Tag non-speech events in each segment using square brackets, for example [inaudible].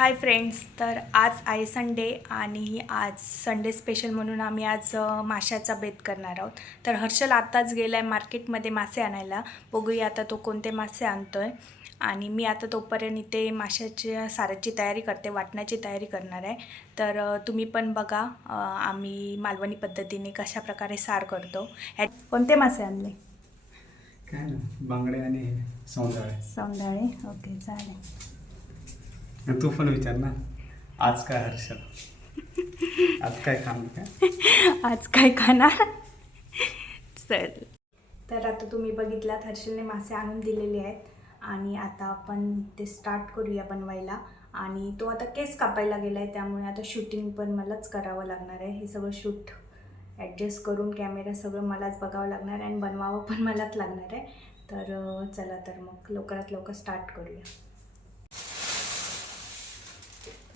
Hi friends तर आज आहे संडे आणि आज संडे स्पेशल म्हणून आम्ही आज माशाचा बेत करणार आहोत. तर हर्षल आत्ताच गेला आहे मार्केटमध्ये मासे आणायला. बघूया आता तो कोणते मासे आणतोय. आणि मी आता तोपर्यंत इथे माशाच्या साराची तयारी करते वाटण्याची तयारी करणार आहे. तर तुम्ही पण बघा आम्ही मालवणी पद्धतीने कशा प्रकारे सार करतो. ह्या कोणते मासे आणले? काय ना बांगडे आणि सौंदर्य सौंदाळे? ओके चालेल. तू पण विचार ना. आज काय हर्षल आज काय काम काय आज काय खाणार? चल. तर आता तुम्ही बघितलात हर्षलने मासे आणून दिलेले आहेत आणि आता आपण ते स्टार्ट करूया बनवायला. आणि तो आता केस कापायला गेला आहे त्यामुळे आता शूटिंग पण मलाच करावं लागणार आहे. हे सगळं शूट ॲडजस्ट करून कॅमेरा सगळं मलाच बघावं लागणार आहे आणि बनवावं पण मलाच लागणार आहे. तर चला तर मग लवकरात लवकर स्टार्ट करूया.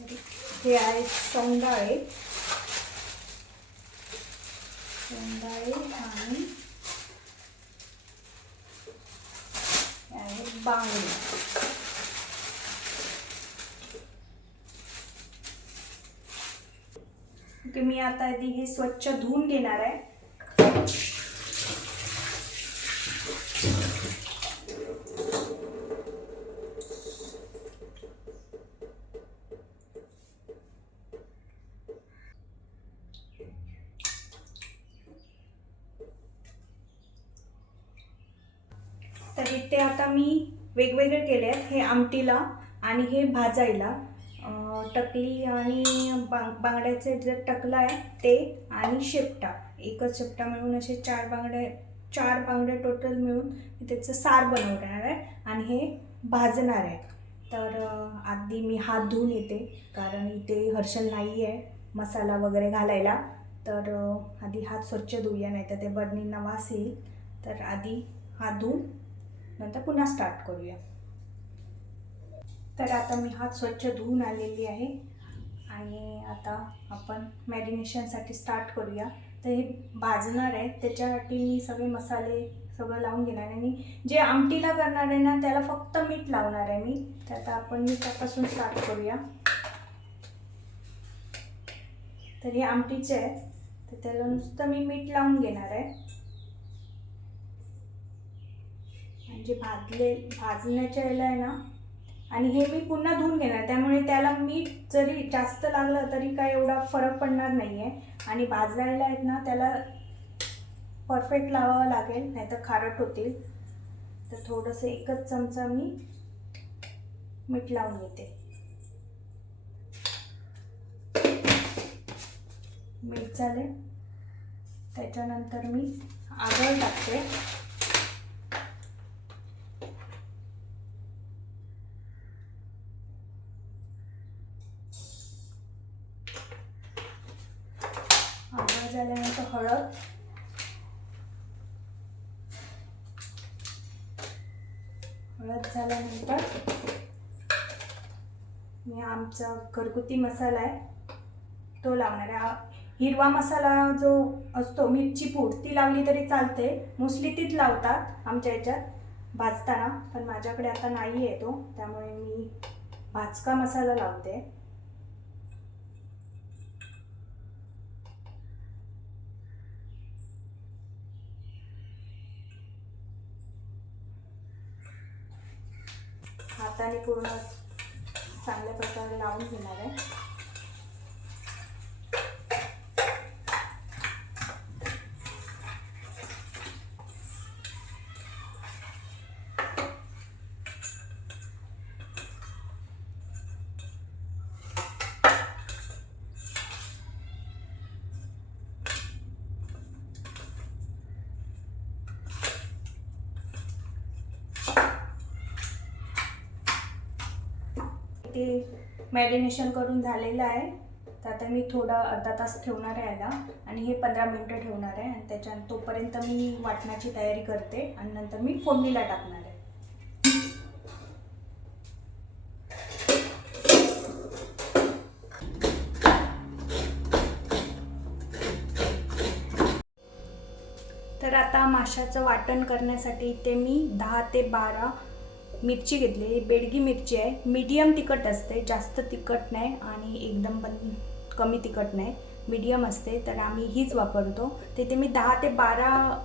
हे आहे सौंदाळे सौंदाळे आणि आहे बांगडे. ओके मी आता आधी हे स्वच्छ धुवून घेणार आहे. तर आता मी वेगवेगळे केले आहेत. हे आमटीला आणि हे भाजायला. टकली आणि बांग बांगड्याचे जे टकला आहे ते आणि शेपटा. एकच शेपटा मिळून असे चार बांगडे चार बांगडे टोटल मिळून मी त्याचं सार बनवणार आहे आणि हे भाजणार आहे. तर आधी मी हात धुवून येते कारण इथे हर्षल नाही आहे मसाला वगैरे घालायला. तर आधी हात स्वच्छ धुऊया नाही तर ते बर्नींना वास येईल. तर आधी हात धुवून नंतर पुन्हा स्टार्ट करूया. तर आता मी हात स्वच्छ धुवून आलेली आहे आणि आता आपण मॅरिनेशनसाठी स्टार्ट करूया. तर हे भाजणार आहे. त्याच्यासाठी मी सगळे मसाले सगळं लावून घेणार आहे. आणि जे आमटीला करणार आहे ना त्याला फक्त मीठ लावणार आहे मी. तर आता आपण मीठापासून स्टार्ट करूया. तर हे आमटीचे आहे. तर त्याला नुसतं मी मीठ लावून घेणार आहे. जे भाजले भाजण्याच्या याला आहे ना आणि हे मी पुन्हा धुवून घेणार. त्यामुळे त्याला मीठ जरी जास्त लागलं तरी काय एवढा फरक पडणार नाही आहे आणि भाजलेल्या आहेत ना त्याला परफेक्ट लावावं लागेल नाहीतर खारट होतील. तर थोडंसं एकच चमचा मी मीठ लावून घेते. मीठ झाले. त्याच्यानंतर मी आगळ टाकते आगळ झाल्यानंतर हळद हळद झाल्यानंतर मी आमचा घरगुती मसाला आहे तो लावणार आहे. हिरवा मसाला जो असतो मिरची पूड ती लावली तरी चालते. मोस्टली तीच लावतात आमच्या याच्यात भाजताना. पण माझ्याकडे आता नाही आहे तो त्यामुळे मी भाजका मसाला लावते. हाताने पूर्ण चांगल्या प्रकारे लावून घेणार आहे. ते मॅरिनेशन करून झालेलं आहे. तर आता मी थोडा अर्धा तास ठेवणार आहे याला आणि हे पंधरा मिनटं ठेवणार आहे. आणि त्याच्या तोपर्यंत मी वाटण्याची तयारी करते आणि नंतर मी फोडणीला टाकणार आहे. तर आता माशाचं वाटण करण्यासाठी इथे मी दहा ते बारा मिरची घेतली. ही बेडगी मिरची आहे. मीडियम तिखट असते. जास्त तिखट नाही आणि एकदम पण कमी तिखट नाही. मीडियम असते. तर आम्ही हीच वापरतो. तिथे मी दहा ते बारा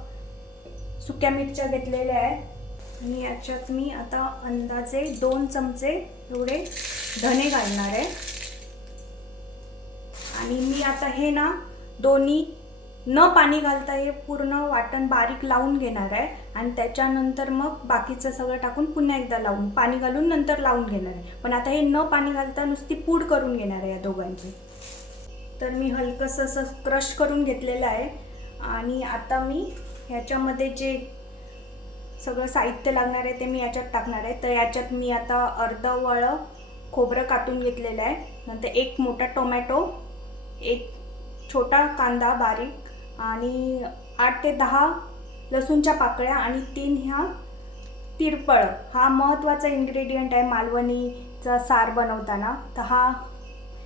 सुक्या मिरच्या घेतलेल्या आहेत. आणि याच्यात मी आता अंदाजे दोन चमचे एवढे धने घालणार आहे. आणि मी आता हे ना दोन्ही न पाणी घालता हे पूर्ण वाटण बारीक लावून घेणार आहे आणि त्याच्यानंतर मग बाकीचं सगळं टाकून पुन्हा एकदा लावून पाणी घालून नंतर लावून घेणार आहे. पण आता हे न पाणी घालता नुसती पूड करून घेणार आहे या दोघांची. तर मी हलकंसं असं क्रश करून घेतलेलं आहे आणि आता मी ह्याच्यामध्ये जे सगळं साहित्य लागणार आहे ते मी याच्यात टाकणार आहे. तर याच्यात मी आता अर्धं वळं खोबरं काटून घेतलेलं आहे. नंतर एक मोठा टोमॅटो एक छोटा कांदा बारीक आणि आठ ते दहा लसूणच्या पाकळ्या आणि तीन ह्या तिरपळ. हा महत्त्वाचा इन्ग्रेडियंट आहे मालवणीचा सार बनवताना. तर हा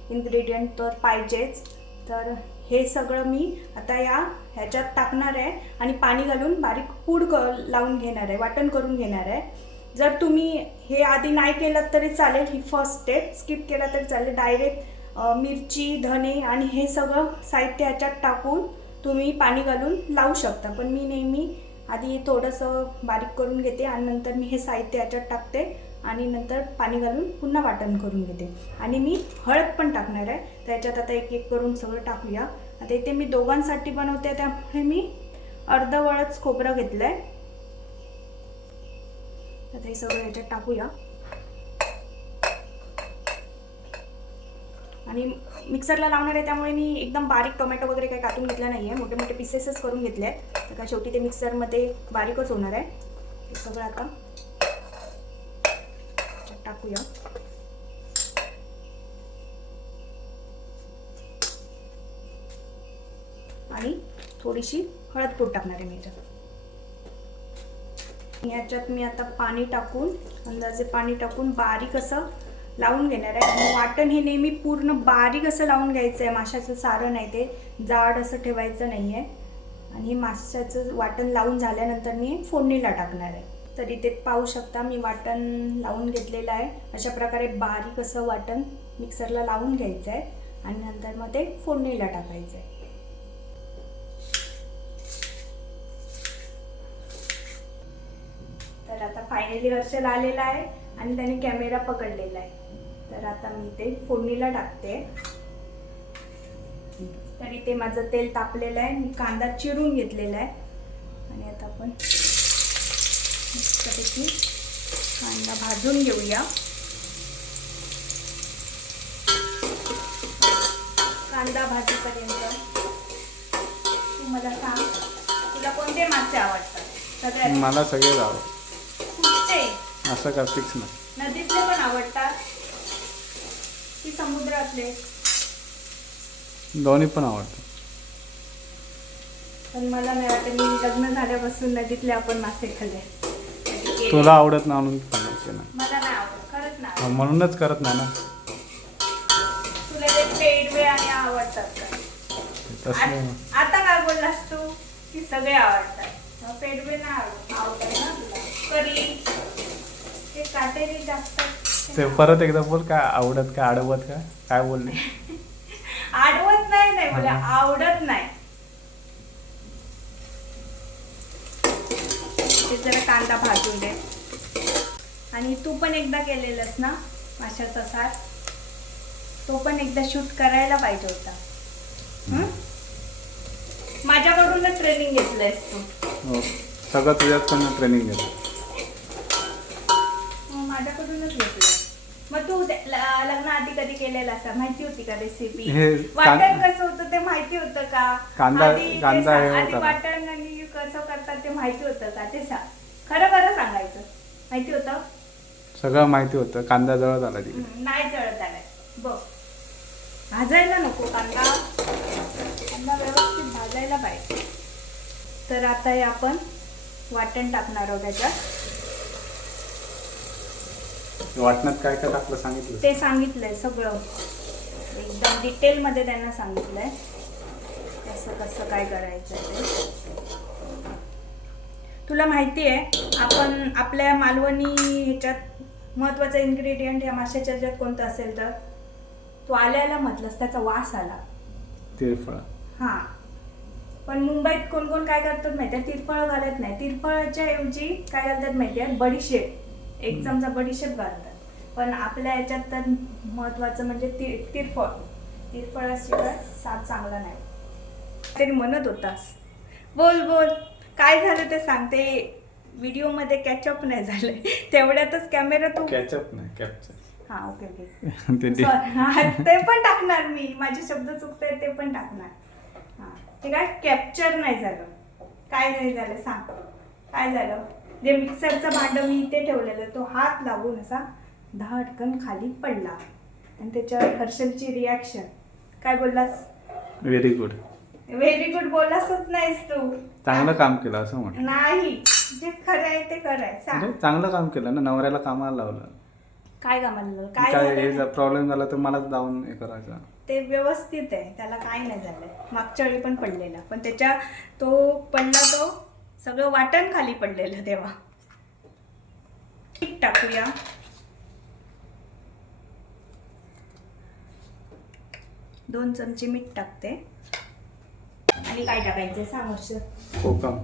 इन्ग्रेडियंट तर पाहिजेच. तर हे सगळं मी आता या ह्याच्यात टाकणार आहे आणि पाणी घालून बारीक पूड क लावून घेणार आहे वाटण करून घेणार आहे. जर तुम्ही हे आधी नाही केलं तरी चालेल ही फर्स्ट स्टेप स्किप केला तरी चालेल. डायरेक्ट मिरची धने आणि हे सगळं साहित्य ह्याच्यात टाकून तुम्ही पाणी घालून लावू शकता. पण मी नेहमी आधी थोडंसं बारीक करून घेते आणि नंतर मी हे साहित्य याच्यात टाकते आणि नंतर पाणी घालून पुन्हा वाटण करून घेते. आणि मी हळद पण टाकणार आहे. त्याच्यात आता एक एक करून सगळं टाकूया. आता इथे मी दोघांसाठी बनवते. त्यामुळे मी अर्धवळच खोबरं घेतलं आहे आता हे सगळं याच्यात टाकूया. आणि मिक्सरला लावणार आहे त्यामुळे मी एकदम बारीक टोमॅटो वगैरे काही कापून घेतला नाही आहे मोठे मोठे पीसेसच करून घेतले आहेत तर का शेवटी ते मिक्सरमध्ये बारीकच होणार आहे. हे सगळं आता टाकूया. आणि थोडीशी हळद पूड टाकणार आहे मी याच्यात. याच्यात मी आता पाणी टाकून अंदाजे पाणी टाकून बारीक असं लावून घेणार आहे. आणि वाटण हे नेहमी पूर्ण बारीक असं लावून घ्यायचं आहे माशाचं सारण आहे ते. जाड असं ठेवायचं नाही आहे आणि माशाचं वाटण लावून झाल्यानंतर मी फोडणीला टाकणार आहे. तर इथे पाहू शकता मी वाटण लावून घेतलेलं आहे. अशा प्रकारे बारीक असं वाटण मिक्सरला लावून घ्यायचं आहे आणि नंतर मग ते फोडणीला टाकायचं आहे तर आता फायनली हर्षल आलेला आहे. आणि त्याने कॅमेरा पकडलेला आहे. तर आता मी ते फोडणीला टाकते. तर इथे माझं तेल तापलेलं आहे. मी कांदा चिरून घेतलेला आहे. आणि आता आपण मस्तपैकी कांदा भाजून घेऊया. कांदा भाजीपर्यंत. तू मला सांग तुला कोणते मासे आवडतात? सगळ्यात मला सगळे जावं कुठचे? असं का फिक्स नाही. नदीतले पण आवडतात? की समुद्रातले. दोन्ही पण आवडतं. पण मला नाही वाटत मी लग्न झाल्यापासून नदीतले आपण मासे खाल्ले. तुला आवडत नाही म्हणून ना मला नाही आवडत खरंच नाही. म्हणूनच करत नाही ना. तुला ते पेडवे आणि आवडतात का? आता काय बोललास तू? की सगळे आवडतात. पेडवे नाही आवडत आवडतात ना तुला. करी ते काटेरी जास्त ते परत एकदा बोल काय आवडत काय अडवत काय? काय बोलले [laughs] आडवत नाही नाही मला. आवडत नाही. ते जरा कांदा भाजून दे आणि तू पण एकदा केलेलंस ना माशाचा सार? तो पण एकदा शूट करायला पाहिजे होता. हं? माझ्याकडूनच ट्रेनिंग घेतलंयस तू. हो. सगळं तुझ्याकडनं ट्रेनिंग घेतो मग माझ्याकडूनच घेतलंय मग तू लग्नाआधी कधी केलेलं असं? माहिती होती का रेसिपी वाटण कसं होतं ते माहिती होतं का? कांदा- आधी. वाटण आणि कसं करतात ते माहिती होतं का? ते सांग खरं खरं सांगायचं. माहिती होतं? सगळं माहिती होतं. कांदा जवळ आला तिकडे नाही जळत आलाय बघ. भाजायला नको कांदा. कांदा व्यवस्थित भाजायला पाहिजे. तर आता हे आपण वाटण टाकणार आहोत त्याच्यात. वाटण्यात काय काय टाकलं सांगितलं? ते सांगितलंय सगळं. एकदम डिटेलमध्ये त्यांना सांगितलंय. कसं कसं काय करायचं ते. तुला माहिती आहे आपण आपल्या मालवणी ह्याच्यात महत्त्वाचा इन्ग्रेडियंट या माशाच्या ह्याच्यात कोणतं असेल तर? तू आल्याला म्हटलंस त्याचा वास आला. तिरफळ हां. पण मुंबईत कोण कोण काय करतात माहिती आहे तिरफळ घालत नाही. तिरफळच्या ऐवजी काय घालतात माहिती आहे बडीशेप. एक. चमचा बडीशेप घालतात. पण आपल्या याच्यात तर महत्वाचं म्हणजे ति तिरफळ. तिरफळाशिवाय साप चांगला नाही. तरी म्हणत होतास. बोल बोल. काय झालं ते सांगते व्हिडिओमध्ये कॅचअप नाही झालंय. [laughs] तेवढ्यातच कॅमेरा तू कॅचअप नाही कॅप्चर हा ओके ओके [laughs] ते. हा, पण टाकणार मी. माझे शब्द चुकतायत ते पण टाकणार. हा ते काय कॅप्चर नाही झालं. काय नाही झालं? सांग. काय झालं? जे मिक्सरचं भांड मी इथे ठेवलेलं तो हात लागून असा धडकन खाली पडला. आणि त्याच्यावर हर्षलची रिॲक्शन काय बोललास? व्हेरी गुड व्हेरी गुड बोललासच नाहीस तू. चांगलं काम केलं असं म्हण. नाही. जे खरं आहे ते खरं आहे. सांग. म्हणजे चांगलं काम केलं ना नवऱ्याला कामाला लावलं. काय कामाला काय काय झालं? हे? प्रॉब्लेम झाला तर मलाच जाऊन हे करायचं. ते व्यवस्थित आहे. त्याला काय नाही झालंय. मागच्या वेळी पण पडलेला. पण त्याच्या तो पडला तो सगळं वाटण खाली पडलेलं तेव्हा. मीठ टाकूया. दोन चमचे मीठ टाकते. आणि काय टाकायचं सांग कोकम.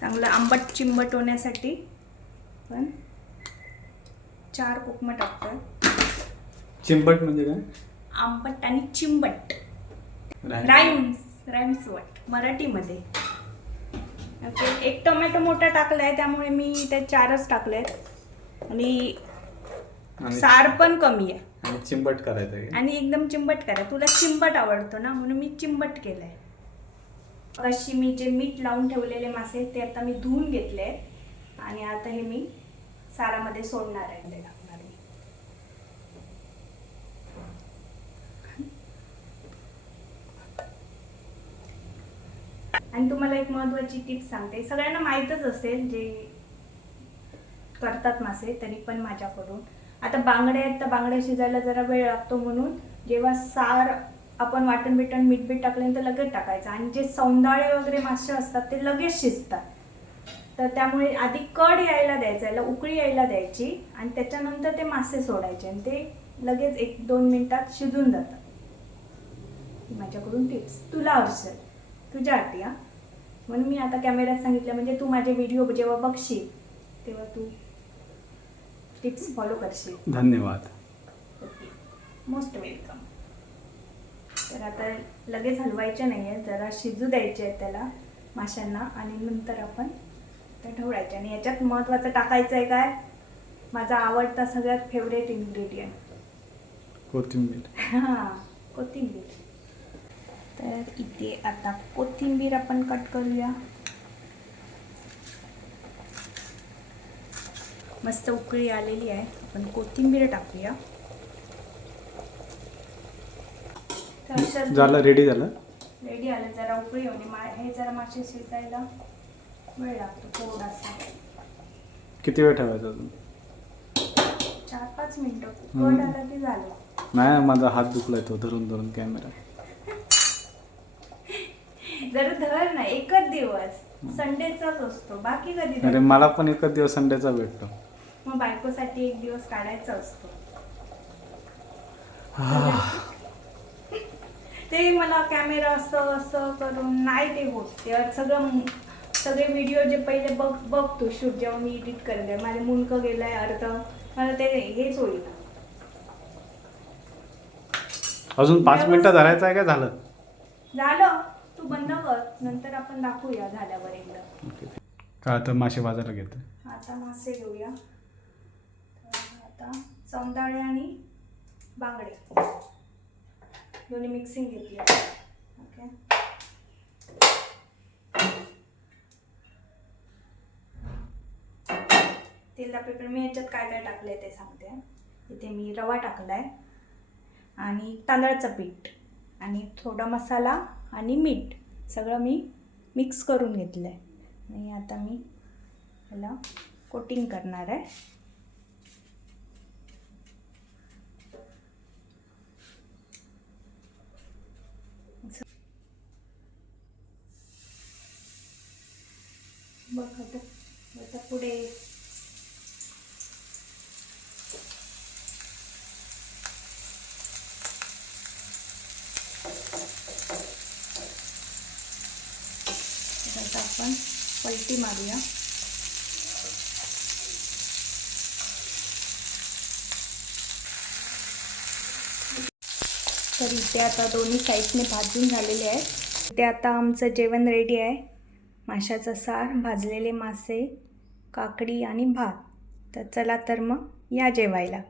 चांगलं आंबट चिंबट होण्यासाठी पण चार कोकमं टाकतोय. चिंबट म्हणजे काय? आंबट आणि चिंबट. राईम्स राईम्स वट मराठीमध्ये. एक टोमॅटो मोठा टाकलाय त्यामुळे मी ते चारच टाकलेत. आणि सार पण कमी आहे. आणि चिंबट करायचं आणि एकदम चिंबट करा तुला चिंबट आवडतो ना म्हणून मी चिंबट केलंय. अशी मी जे मीठ लावून ठेवलेले मासे ते आता मी धुवून घेतले आणि आता हे मी सारामध्ये सोडणार आहे. ते टाकणार आहे. आणि तुम्हाला एक महत्वाची टिप सांगते. सगळ्यांना माहीतच असेल जे करतात मासे तरी पण माझ्याकडून. आता बांगडे आहेत तर बांगड्या शिजायला जरा वेळ लागतो म्हणून जेव्हा सार आपण वाटण बिटण मीठ बीठ टाकल्यानंतर लगेच टाकायचं. आणि जे सौंदाळे वगैरे मासे असतात ते लगेच शिजतात. तर त्यामुळे आधी कड यायला द्यायचं याला उकळी यायला द्यायची आणि त्याच्यानंतर ते मासे सोडायचे आणि ते लगेच एक दोन मिनिटात शिजून जातात. माझ्याकडून टिप्स तुला असेल तुझ्या आटी हा? म्हणून मी आता कॅमेऱ्यात सांगितलं म्हणजे तू माझे व्हिडिओ जेव्हा बघशील तेव्हा तू टिप्स फॉलो करशील. धन्यवाद. ओके. Most welcome. तर आता लगेच हलवायचे नाही आहे जरा शिजू द्यायचे आहेत त्याला माशांना आणि नंतर आपण त्या ढवळायचे आणि याच्यात महत्त्वाचं टाकायचं आहे काय? माझा आवडता सगळ्यात फेवरेट इन्ग्रेडियंट कोथिंबीर. हां कोथिंबीर. तर इथे आता कोथिंबीर आपण कट करूया. मस्त उकळी आलेली आहे. आपण कोथिंबीर टाकूया. झालं रेडी झालं? रेडी आलं. जरा उकळी होणे मा हे जरा मासे शिजायला वेळ लागतो थोडासा. किती वेळ ठेवायचा अजून? चार पाच मिनटं. कट आला की झालं. नाही माझा हात दुखलाय तो धरून धरून कॅमेरा जरा धर ना एकच दिवस. संडेचाच असतो. बाकी कधी अरे? मला पण एकच दिवस संडेचा भेटतो. मग बायकोसाठी एक दिवस काढायचा असतो. ते मला कॅमेरा असं असं करून नाही ते होत तेव्हा सगळं सगळे व्हिडिओ जे पहिले बघ बघतो शूट जेव्हा मी एडिट करते. माझे मुंडकं गेलंय अर्ध. मला ते हेच होईना अजून पाच मिनिटं धरायचं आहे का झालं? झालं. तू बंद कर नंतर आपण दाखवूया झाल्यावर एकदा. ओके. का आता मासे बाजारला घेतो आता मासे घेऊया. तर आता सौंदाळे आणि बांगडे. दोन्ही मिक्सिंग घेतली. ओके. तेल पेपर मी ह्याच्यात काय काय टाकलंय ते सांगते. इथे मी रवा टाकलाय. आणि तांदळाचं पीठ. आणि थोडा मसाला आणि मीठ. सगळं मी मिक्स करून घेतलं आहे आणि आता मी ह्याला कोटिंग करणार आहे. बघ आता आता पुढे तर आता आपण पलटी मारूया. तर इथे आता दोन्ही साईडने भाजून झालेले आहेत. इथे आता आमचं जेवण रेडी आहे. माशाचा सार भाजलेले मासे काकडी आणि भात. तर चला तर मग या जेवायला.